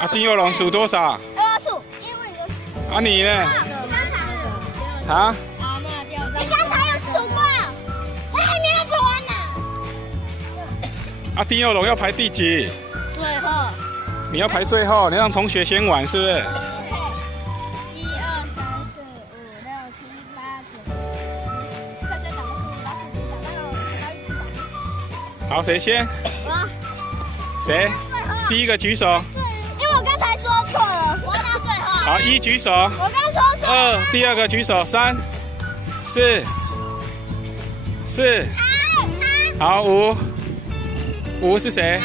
啊，丁佑龙数多少？我要数，因为有。啊，你呢？啊？你刚才有数过，我还没有数完呢。啊，丁佑龙要排第几？最后。你要排最后，你让同学先玩是不是？ 1、2、3、4、5、6、7、8、9。再打个4、8、4、5、6、7、8、9、10。好，谁先？我。谁？第一个举手。因为我刚才说错了，我到最后。好，1举手。我刚说错。2，第二个举手。3、4。好，5是谁？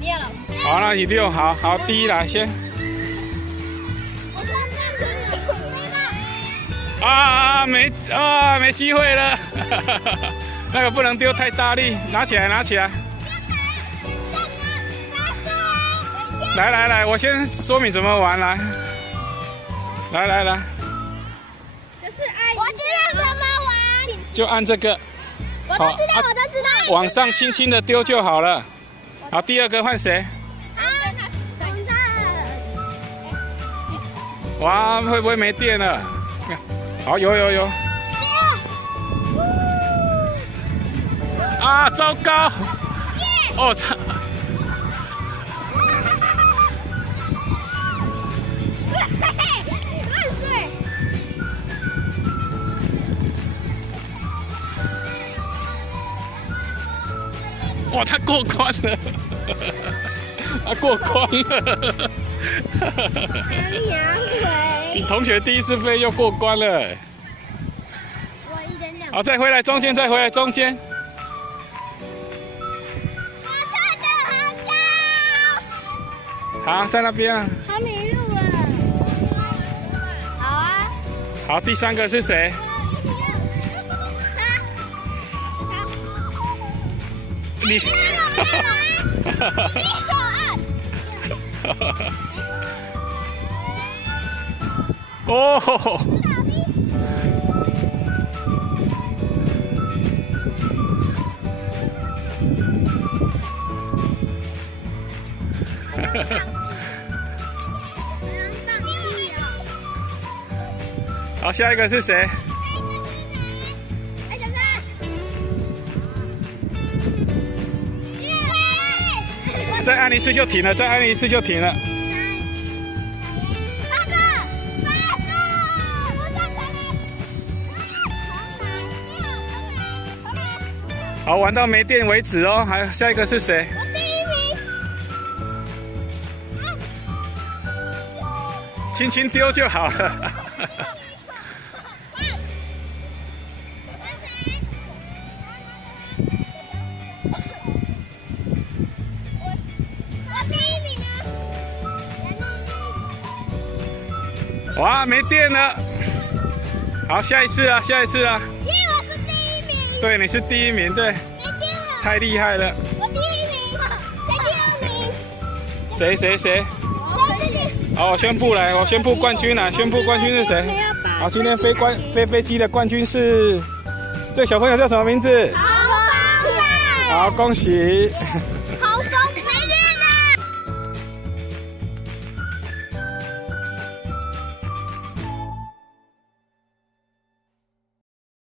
你了。好，那你6。好，第一来先。没机会了，那个不能丢太大力，拿起来。来，我先说明怎么玩，来。可是阿姨，我知道怎么玩，就按这个，我都知道。往上轻轻的丢就好了。好，第二个换谁？哇，会不会没电了？好，有。啊，糟糕！哦，操！哇，他过关了！他过关了！你同学第一次飞又过关了。好，再回来中间，我跳得好高。好，在那边啊。好迷路了。好啊。好，第3个是谁？你。哦。好，下一个是谁？再按一次就停了，好，玩到没电为止哦。还有下一个是谁？我第1名。轻轻丢就好了。哇，没电了。好，下一次啊。因为我是第1名。对，你是第1名，对。没电了。太厉害了。我第1名，谁第2名？谁？我自己。好，我宣布冠军了。宣布冠军是谁？好，今天飞飞机的冠军是这小朋友叫什么名字？好，好，恭喜。